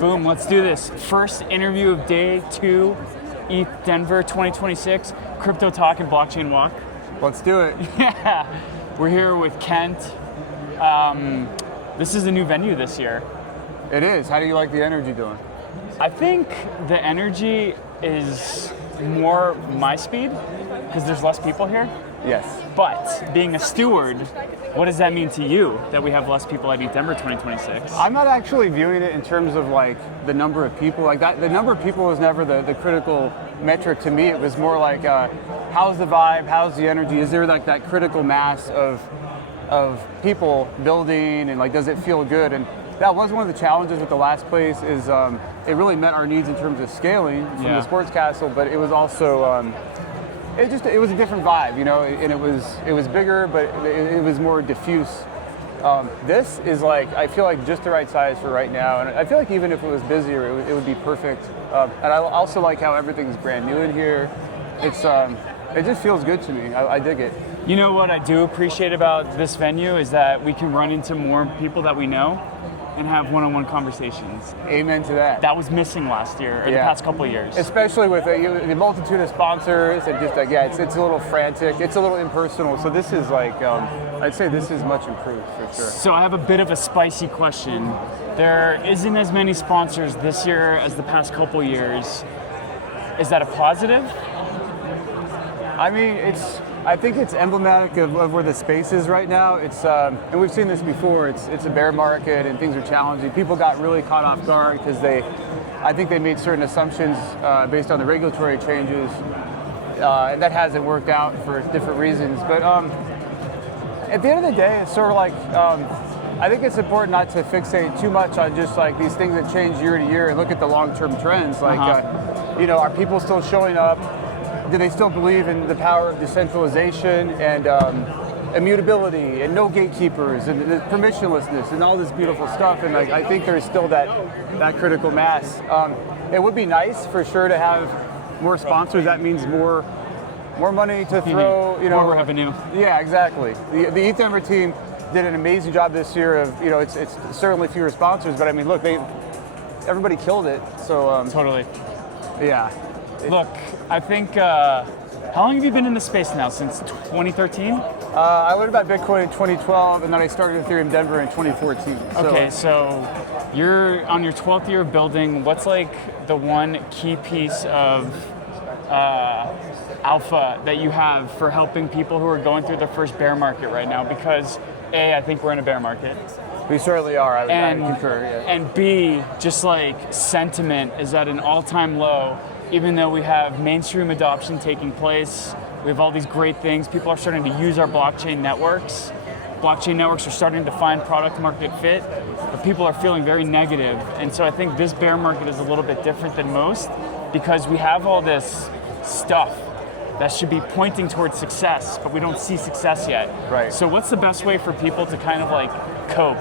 Boom, let's do this. First interview of day 2, ETHDenver 2026, Crypto Talk and Blockchain Walk. Let's do it. Yeah, we're here with Kent. This is a new venue this year. It is. How do you like the energy doing? I think the energy is more my speed because there's less people here. Yes. But being a steward, what does that mean to you that we have less people at ETHDenver 2026? I'm not actually viewing it in terms of like the number of people like that. The number of people was never the critical metric to me. It was more like how's the vibe, how's the energy? Is there like that critical mass of people building, and like does it feel good? And that was one of the challenges with the last place is it really met our needs in terms of scaling from the sports castle, but it was also it was a different vibe, you know, and it was bigger, but it was more diffuse. This is like, I feel like just the right size for right now, and I feel like even if it was busier, it would be perfect. And I also like how everything's brand new in here. It just feels good to me. I dig it. You know what I do appreciate about this venue is that we can run into more people that we know and have one-on-one conversations. Amen to that. That was missing last year, or the past couple of years. Especially with the multitude of sponsors, and just like, it's a little frantic, it's a little impersonal. So this is like, I'd say this is much improved for sure. So I have a bit of a spicy question. There isn't as many sponsors this year as the past couple years. Is that a positive? I mean, I think it's emblematic of where the space is right now. It's and we've seen this before. It's a bear market and things are challenging. People got really caught off guard because I think they made certain assumptions based on the regulatory changes, and that hasn't worked out for different reasons. But at the end of the day, it's sort of like I think it's important not to fixate too much on just like these things that change year to year and look at the long-term trends. Like, are people still showing up? Do they still believe in the power of decentralization and immutability and no gatekeepers and the permissionlessness and all this beautiful stuff? And I think there's still that critical mass. It would be nice for sure to have more sponsors. That means more money to throw. More revenue. Yeah, exactly. The ETHDenver team did an amazing job this year. It's certainly fewer sponsors, but I mean, look, everybody killed it. So Totally. Yeah. Look, I think, how long have you been in the space now? Since 2013? I learned about Bitcoin in 2012, and then I started Ethereum Denver in 2014. Okay, so you're on your 12th year of building. What's like the one key piece of alpha that you have for helping people who are going through their first bear market right now? Because A, I think we're in a bear market. We certainly are, I would concur. Yeah. And B, just like sentiment is at an all-time low. Even though we have mainstream adoption taking place, we have all these great things. People are starting to use our blockchain networks. Blockchain networks are starting to find product market fit, but people are feeling very negative. And so I think this bear market is a little bit different than most because we have all this stuff that should be pointing towards success, but we don't see success yet. Right. So what's the best way for people to kind of like cope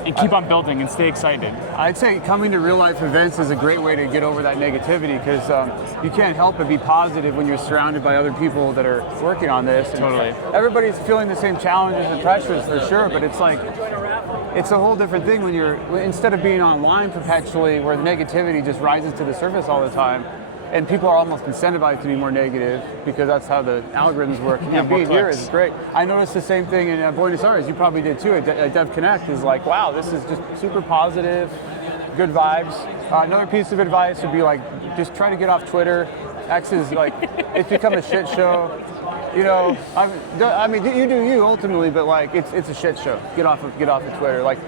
and keep on building and stay excited? I'd say coming to real life events is a great way to get over that negativity because you can't help but be positive when you're surrounded by other people that are working on this. And totally. Everybody's feeling the same challenges and pressures for sure, but it's like, it's a whole different thing when instead of being online perpetually where the negativity just rises to the surface all the time, and people are almost incentivized to be more negative because that's how the algorithms work. Being here is great. I noticed the same thing in Buenos Aires. You probably did too. At Dev Connect is like, wow, this is just super positive, good vibes. Another piece of advice would be like, just try to get off Twitter. X is like, it's become a shit show. I mean, you do you ultimately, but like, it's a shit show. Get off of Twitter. Like,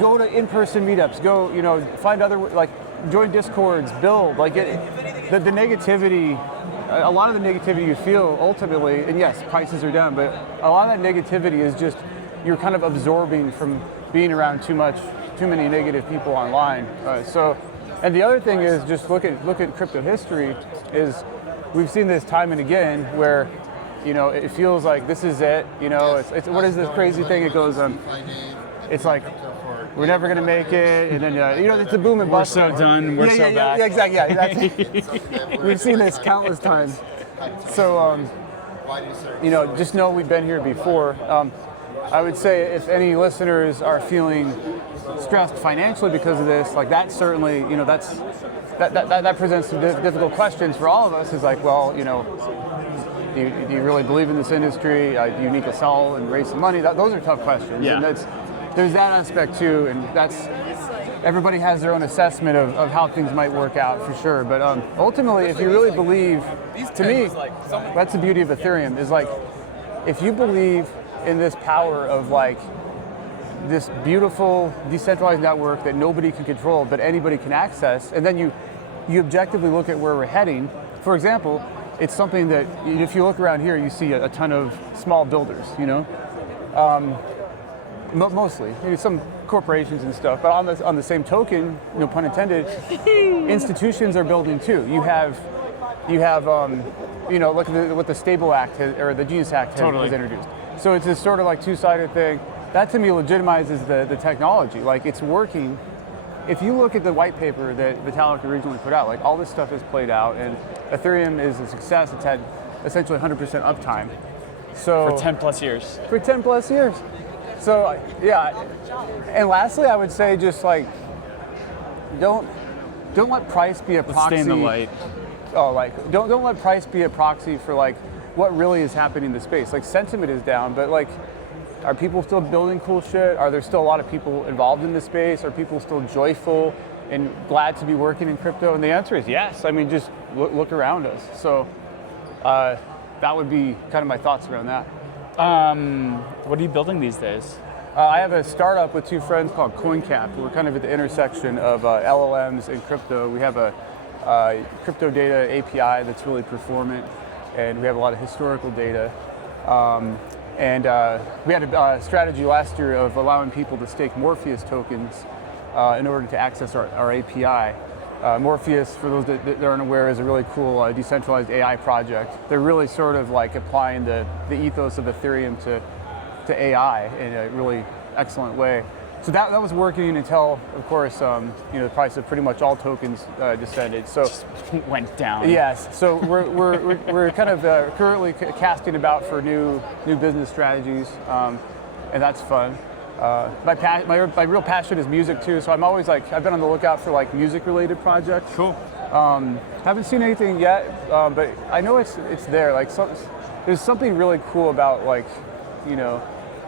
go to in-person meetups. Go, find other join Discords. Build the negativity. A lot of the negativity you feel ultimately, and yes, prices are down, but a lot of that negativity is just you're kind of absorbing from being around too many negative people online. And the other thing is just look at crypto history. Is we've seen this time and again where it feels like this is it. It's what is this crazy thing? It goes it's like we're never gonna make it, and then it's a boom and bust. We're so done. We're so back. Yeah, exactly. Yeah, we've seen this countless times. So just know we've been here before. I would say if any listeners are feeling stressed financially because of this, like that certainly, that presents some difficult questions for all of us. Is like, well, do you really believe in this industry? Do you need to sell and raise some money? Those are tough questions. Yeah. And there's that aspect too, and everybody has their own assessment of how things might work out for sure. But ultimately, if you really believe, to me, that's the beauty of Ethereum, is like, if you believe in this power of like this beautiful decentralized network that nobody can control but anybody can access, and then you objectively look at where we're heading. For example, it's something that if you look around here, you see a ton of small builders, mostly, maybe some corporations and stuff, but on the same token, no pun intended, institutions are building too. You have look at what the Stable Act or the Genius Act has introduced. So it's this sort of like two-sided thing. That to me legitimizes the technology. Like, it's working. If you look at the white paper that Vitalik originally put out, like all this stuff is played out, and Ethereum is a success. It's had essentially 100% uptime. So for 10 plus years. For 10 plus years. So yeah, and lastly, I would say just like don't let price be a proxy. Let's stay in the light. Oh, like don't let price be a proxy for like what really is happening in the space. Like, sentiment is down, but like, are people still building cool shit? Are there still a lot of people involved in the space? Are people still joyful and glad to be working in crypto? And the answer is yes. I mean, just look around us. So that would be kind of my thoughts around that. What are you building these days? I have a startup with two friends called CoinCap. We're kind of at the intersection of LLMs and crypto. We have a crypto data API that's really performant, and we have a lot of historical data. And we had a strategy last year of allowing people to stake Morpheus tokens in order to access our API. Morpheus, for those that aren't aware, is a really cool decentralized AI project. They're really sort of like applying the ethos of Ethereum to AI in a really excellent way. So that was working until, of course, the price of pretty much all tokens descended. So just went down. Yes. So we're kind of currently casting about for new business strategies, and that's fun. My real passion is music too. So I'm always like, I've been on the lookout for like music related projects. Cool. Haven't seen anything yet, but I know it's there. Like, there's something really cool about like,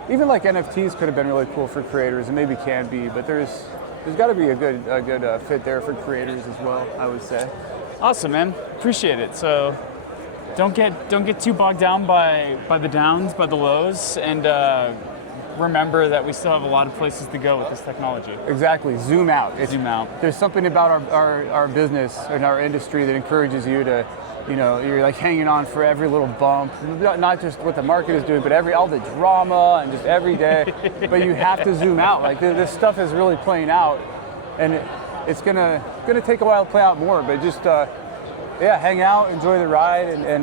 even like NFTs could have been really cool for creators, and maybe can be, but there's got to be a good fit there for creators as well, I would say. Awesome, man. Appreciate it. So don't get too bogged down by the downs, by the lows, and remember that we still have a lot of places to go with this technology. Exactly. Zoom out. Zoom out. There's something about our business and our industry that encourages you to, you're like hanging on for every little bump, not just what the market is doing, but all the drama and just every day. But you have to zoom out. Like, this stuff is really playing out, and it's gonna take a while to play out more. But just hang out, enjoy the ride, and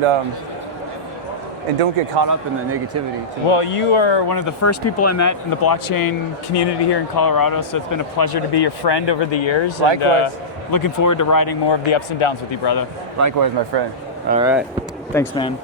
don't get caught up in the negativity too. Well, you are one of the first people I met in the blockchain community here in Colorado, so it's been a pleasure to be your friend over the years. Likewise. And, looking forward to riding more of the ups and downs with you, brother. Likewise, my friend. All right. Thanks, man.